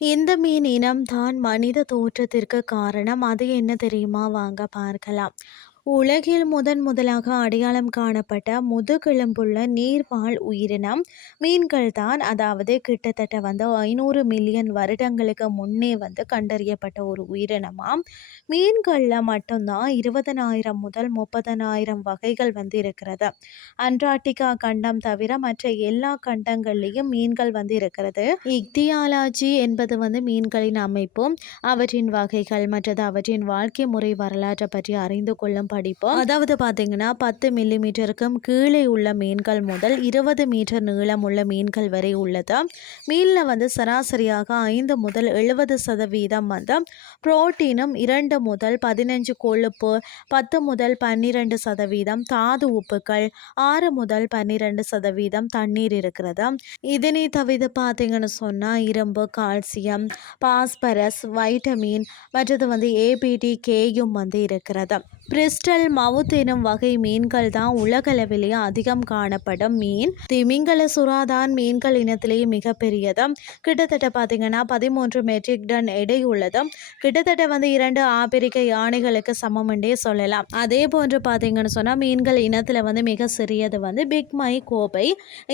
இந்த மீன் இனம் தான் மனித தோற்றத்திற்கு காரணம். அது என்ன தெரியுமா? வாங்க பார்க்கலாம். உலகில் முதன் முதலாக அடையாளம் காணப்பட்ட முதுகெலும்புள்ள நீர்வாழ் உயிரினம். மீன்கள் தான் அதாவது கிட்டத்தட்ட வந்து ஐநூறு மில்லியன் வருடங்களுக்கு முன்னே வந்து கண்டறியப்பட்ட ஒரு உயிரினமாம் மீன்களில் மட்டும்தான் இருபதனாயிரம் முதல் முப்பதனாயிரம் வகைகள் வந்து இருக்கிறது. அண்டார்டிகா கண்டம் தவிர மற்ற எல்லா கண்டங்கள்லேயும் மீன்கள் வந்து இருக்கிறது. இக்தியாலஜி என்பது வந்து மீன்களின் அமைப்பும் அவற்றின் வகைகள் மற்றது அவற்றின் வாழ்க்கை முறை வரலாற்றை பற்றி அறிந்து கொள்ளும் படிப்போம். அதாவது பார்த்தீங்கன்னா பத்து மில்லி மீட்டருக்கும் கீழே உள்ள மீன்கள் முதல் இருபது மீட்டர் நீளம் உள்ள மீன்கள் வரை உள்ளது. மீனில் வந்து சராசரியாக ஐந்து முதல் எழுபது சதவீதம் வந்து புரோட்டீனும் இரண்டு முதல் பதினஞ்சு கொழுப்பு பத்து முதல் பன்னிரெண்டு சதவீதம் தாது உப்புக்கள் ஆறு முதல் பன்னிரெண்டு சதவீதம் தண்ணீர் இருக்கிறது. இதனை தவிர பார்த்தீங்கன்னு சொன்னால் இரும்பு கால்சியம் பாஸ்பரஸ் வைட்டமின் மற்றது வந்து ஏபிடி கேயும் வந்து இருக்கிறது. பிரிஸ்டல் மவுத் எனும் வகை மீன்கள் தான் உலகளவிலேயே அதிகம் காணப்படும் மீன். திமிங்கல சுறாதான் மீன்கள் இனத்திலேயே மிகப்பெரியது கிட்டத்தட்ட பார்த்தீங்கன்னா பதிமூன்று மெட்ரிக் டன் எடை உள்ளதும். கிட்டத்தட்ட வந்து இரண்டு ஆப்பிரிக்க யானைகளுக்கு சமம் என்றே சொல்லலாம். அதே போன்று பார்த்தீங்கன்னு சொன்னால் மீன்கள் இனத்தில் வந்து மிக சிறியது வந்து பிக் மை கோபை.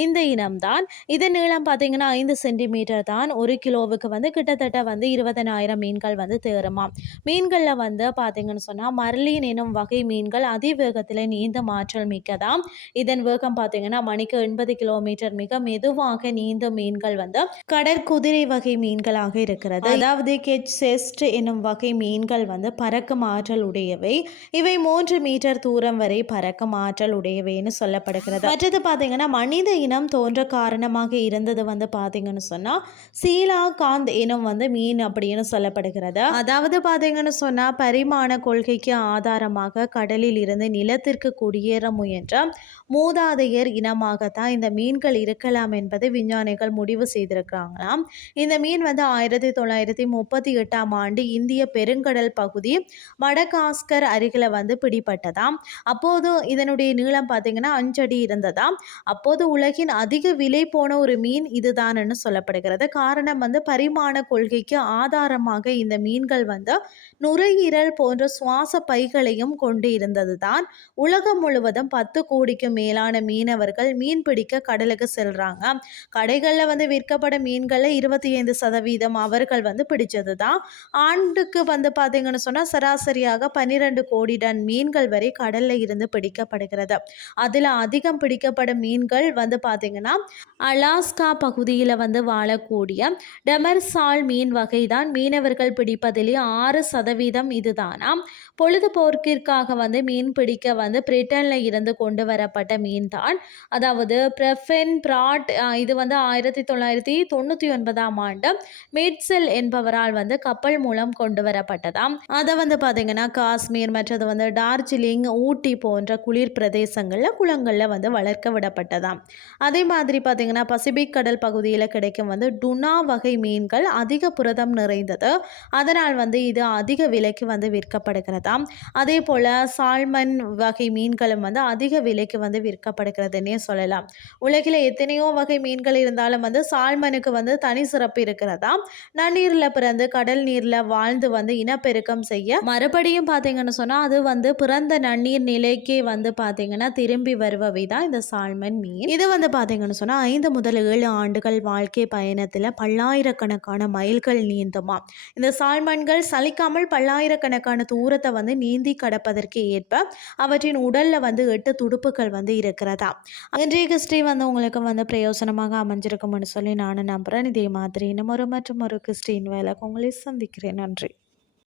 இந்த இனம்தான் இது நீளம் பார்த்தீங்கன்னா ஐந்து சென்டிமீட்டர் தான். ஒரு கிலோவுக்கு வந்து கிட்டத்தட்ட வந்து இருபதனாயிரம் மீன்கள் வந்து தேருமா மீன்களில் வந்து பார்த்தீங்கன்னு சொன்னால் மர்லின் எனும் வகை மீன்கள் அதிவேகத்தில் நீந்தும் ஆற்றல் மிக்கதாம். இதன் வேகம் பார்த்தீங்கன்னா மணிக்கு எண்பது கிலோமீட்டர். மிக மெதுவாக நீந்தும் மீன்கள் வந்து கடற்குதிரை வகை மீன்களாக இருக்கிறது. அதாவது கெச் செஸ்ட் என்னும் வகை மீன்கள் வந்து பறக்கும் ஆற்றல் உடையவை. இவை மூன்று மீட்டர் தூரம் வரை பறக்கும் ஆற்றல் உடையவைன்னு சொல்லப்படுகிறது. மற்றது பார்த்தீங்கன்னா மனித இனம் தோன்ற காரணமாக இருந்தது வந்து பார்த்தீங்கன்னு சொன்னால் சீலா காந்த் இனம் வந்து மீன் அப்படின்னு சொல்லப்படுகிறது. அதாவது பார்த்தீங்கன்னு சொன்னால் பரிமாண கொள்கைக்கு காரணமாக கடலில் இருந்து நிலத்திற்கு குடியேற முயன்ற மூதாதையர் இனமாகத்தான் இந்த மீன்கள் இருக்கலாம் என்பதை விஞ்ஞானிகள் முடிவு செய்திருக்கிறாங்களாம். இந்த மீன் வந்து ஆயிரத்தி தொள்ளாயிரத்தி முப்பத்தி எட்டாம் ஆண்டு இந்திய பெருங்கடல் பகுதி மடகாஸ்கர் அருகில் வந்து பிடிப்பட்டதாம் அப்போது இதனுடைய நீளம் பார்த்தீங்கன்னா அஞ்சடி இருந்ததாம். அப்போது உலகின் அதிக விலை போன ஒரு மீன் இதுதான்னு சொல்லப்படுகிறது. காரணம் வந்து பரிமாண கொள்கைக்கு ஆதாரமாக இந்த மீன்கள் வந்து நுரையீரல் போன்ற சுவாச பைகளையும் கொண்டு இருந்ததுதான். உலகம் முழுவதும் பத்து கோடிக்கும் மேலான மீனவர்கள் மீன் பிடிக்க கடலுக்கு செல்றாங்க. கடைகளில் வந்து விற்கப்படும் மீன்களில் இருபத்தி ஐந்து சதவீதம் அவர்கள் வந்து பிடிச்சது தான் ஆண்டுக்கு வந்து பார்த்தீங்கன்னு சொன்னால் சராசரியாக பன்னிரெண்டு கோடி டன் மீன்கள் வரை கடலில் இருந்து பிடிக்கப்படுகிறது. அதில் அதிகம் பிடிக்கப்படும் மீன்கள் வந்து பார்த்தீங்கன்னா அலாஸ்கா பகுதியில் வந்து வாழக்கூடிய டெமர்சால் மீன் வகை தான் மீனவர்கள் பிடிப்பதிலே ஆறு சதவீதம் இதுதானா? பொழுதுபோக்கிற்காக வந்து மீன் பிடிக்க வந்து பிரிட்டனில் இருந்து கொண்டு வரப்பட்ட மீன் தான் அதாவது பிரஃபென் பிராட் இது வந்து ஆயிரத்தி தொள்ளாயிரத்தி தொண்ணூற்றி ஒன்பதாம் ஆண்டு மிட்செல் என்பவரால் வந்து கப்பல் மூலம் கொண்டு வரப்பட்டதாம். அதை வந்து பார்த்தீங்கன்னா காஷ்மீர் மற்றது வந்து டார்ஜிலிங் ஊட்டி போன்ற குளிர் பிரதேசங்களில் குளங்களில் வந்து வளர்க்க விடப்பட்டதாம். அதே மாதிரி பார்த்தீங்கன்னா பசிபிக் கடல் பகுதியில் கிடைக்கும் வந்து டுனா வகை மீன்கள் அதிக புரதம் நிறைந்தது. அதனால் வந்து இது அதிக விலைக்கு வந்து விற்கப்படுகிறதாம். அதே அதே போல் சால்மன் வகை மீன்களும் வந்து அதிக விலைக்கு வந்து விற்கப்படுகிறதுனே சொல்லலாம். உலகில் எத்தனையோ வகை மீன்கள் இருந்தாலும் வந்து சால்மனுக்கு வந்து தனி சிறப்பு இருக்கிறதா? நன்னீரில் பிறந்து கடல் நீரில் வாழ்ந்து வந்து இனப்பெருக்கம் செய்ய மறுபடியும் பார்த்தீங்கன்னு சொன்னால் அது வந்து பிறந்த நன்னீர் நிலைக்கே வந்து பார்த்தீங்கன்னா திரும்பி வருபவை தான் இந்த சால்மன் மீன். இது வந்து பார்த்தீங்கன்னு சொன்னால் ஐந்து முதல் ஏழு ஆண்டுகள் வாழ்க்கை பயணத்தில் பல்லாயிரக்கணக்கான மைல்கள் நீந்துமா? இந்த சால்மன்கள் சலிக்காமல் பல்லாயிரக்கணக்கான தூரத்தை வந்து நீந்தி கடப்பதற்கு ஏற்ப அவற்றின் உடலில் வந்து எட்டு துடுப்புகள் வந்து இருக்கிறதா? இன்றைய கிறிஸ்டி வந்து உங்களுக்கு வந்து பிரயோசனமாக அமைஞ்சிருக்கும்னு சொல்லி நானும் நம்புகிறேன் இதே மாதிரி இன்னும் ஒரு மற்றும் ஒரு கிறிஸ்டின் வேலை உங்களை சந்திக்கிறேன். நன்றி.